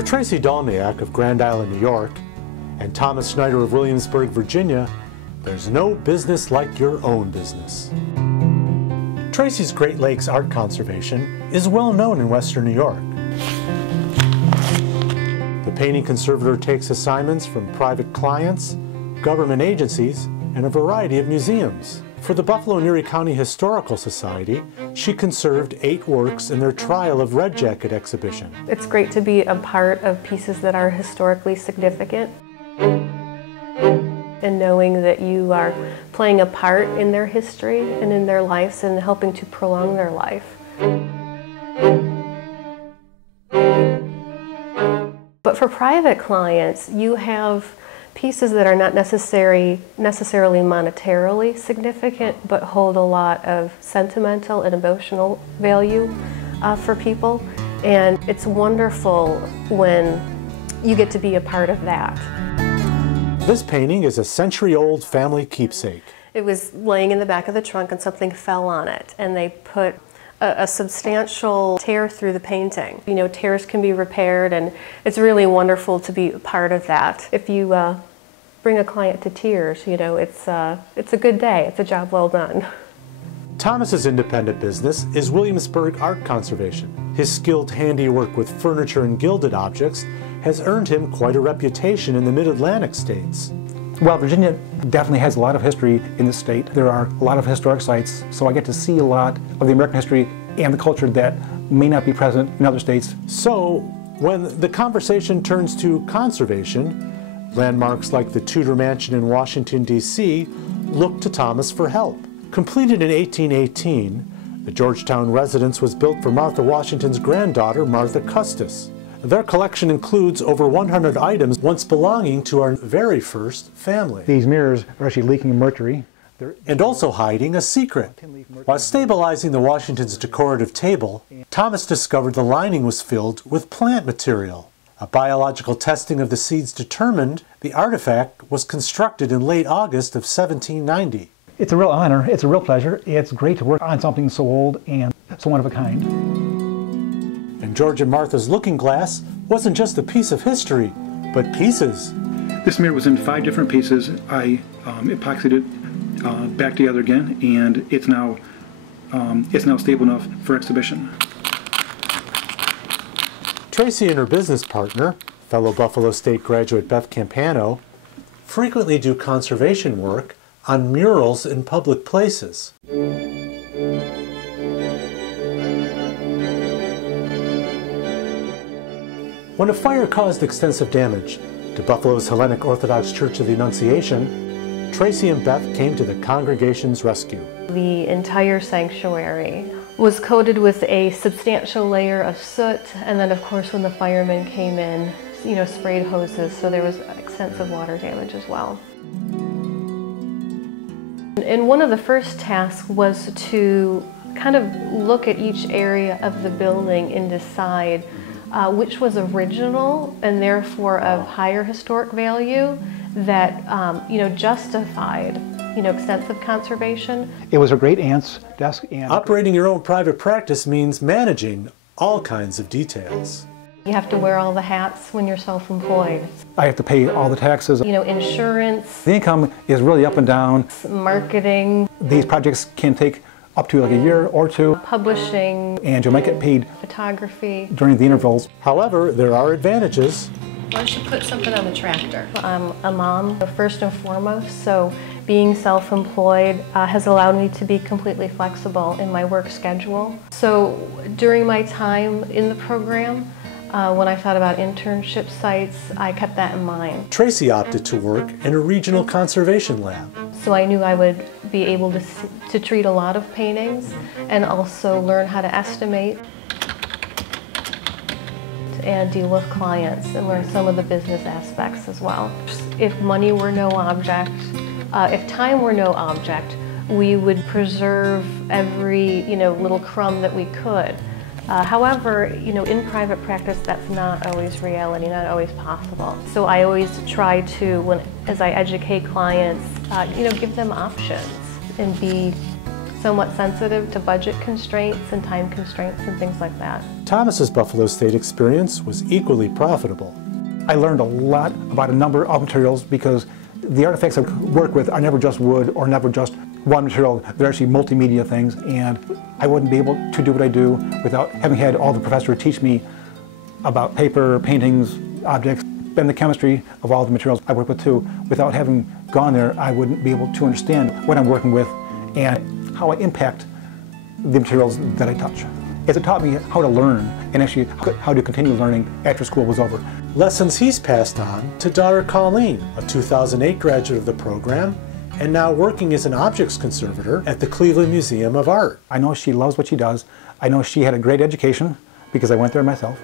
For Tracy Dulniak of Grand Island, New York, and Thomas Snyder of Williamsburg, Virginia, there's no business like your own business. Tracy's Great Lakes Art Conservation is well known in Western New York. The painting conservator takes assignments from private clients, government agencies, and a variety of museums. For the Buffalo and Erie County Historical Society, she conserved 8 works in their Trial of Red Jacket exhibition. It's great to be a part of pieces that are historically significant, and knowing that you are playing a part in their history and in their lives and helping to prolong their life. But for private clients, you have pieces that are not necessarily monetarily significant, but hold a lot of sentimental and emotional value for people. And it's wonderful when you get to be a part of that. This painting is a century-old family keepsake. It was laying in the back of the trunk and something fell on it, and they put a substantial tear through the painting. You know, tears can be repaired, and it's really wonderful to be a part of that. If you bring a client to tears, you know, it's a good day. It's a job well done. Thomas's independent business is Williamsburg Art Conservation. His skilled handiwork with furniture and gilded objects has earned him quite a reputation in the Mid-Atlantic states. Well, Virginia definitely has a lot of history in the state. There are a lot of historic sites, so I get to see a lot of the American history and the culture that may not be present in other states. So, when the conversation turns to conservation, landmarks like the Tudor Mansion in Washington, D.C. look to Thomas for help. Completed in 1818, the Georgetown residence was built for Martha Washington's granddaughter, Martha Custis. Their collection includes over 100 items once belonging to our very first family. These mirrors are actually leaking mercury. And also hiding a secret. While stabilizing the Washington's decorative table, Thomas discovered the lining was filled with plant material. A biological testing of the seeds determined the artifact was constructed in late August of 1790. It's a real honor, it's a real pleasure. It's great to work on something so old and so one of a kind. And George and Martha's looking glass wasn't just a piece of history, but pieces. This mirror was in 5 different pieces. I epoxied it back together again, and it's now stable enough for exhibition. Tracy and her business partner, fellow Buffalo State graduate Beth Campano, frequently do conservation work on murals in public places. When a fire caused extensive damage to Buffalo's Hellenic Orthodox Church of the Annunciation, Tracy and Beth came to the congregation's rescue. The entire sanctuary was coated with a substantial layer of soot, and then of course when the firemen came in, you know, sprayed hoses, so there was extensive water damage as well. And one of the first tasks was to kind of look at each area of the building and decide which was original and therefore of higher historic value that you know, justified, you know, extensive conservation. It was a great aunt's desk. And operating your own private practice means managing all kinds of details. You have to wear all the hats when you're self-employed. I have to pay all the taxes. You know, insurance. The income is really up and down. Marketing. These projects can take up to like a year or 2. Publishing. And you might get paid photography during the intervals. However, there are advantages. Why don't you put something on the tractor? I'm a mom, first and foremost, so being self-employed has allowed me to be completely flexible in my work schedule. So during my time in the program, when I thought about internship sites, I kept that in mind. Tracy opted to work in a regional conservation lab. So I knew I would be able to treat a lot of paintings and also learn how to estimate and deal with clients and learn some of the business aspects as well. If money were no object, if time were no object, we would preserve every, you know, little crumb that we could. However, you know, in private practice, that's not always reality, not always possible. So I always try to, as I educate clients, you know, give them options and be somewhat sensitive to budget constraints and time constraints and things like that. Thomas's Buffalo State experience was equally profitable. I learned a lot about a number of materials because the artifacts I work with are never just wood or never just one material. They're actually multimedia things, and I wouldn't be able to do what I do without having had all the professors teach me about paper, paintings, objects, and the chemistry of all the materials I work with too. Without having gone there, I wouldn't be able to understand what I'm working with and how I impact the materials that I touch. It taught me how to learn and actually how to continue learning after school was over. Lessons he's passed on to daughter Colleen, a 2008 graduate of the program, and now working as an objects conservator at the Cleveland Museum of Art. I know she loves what she does. I know she had a great education because I went there myself.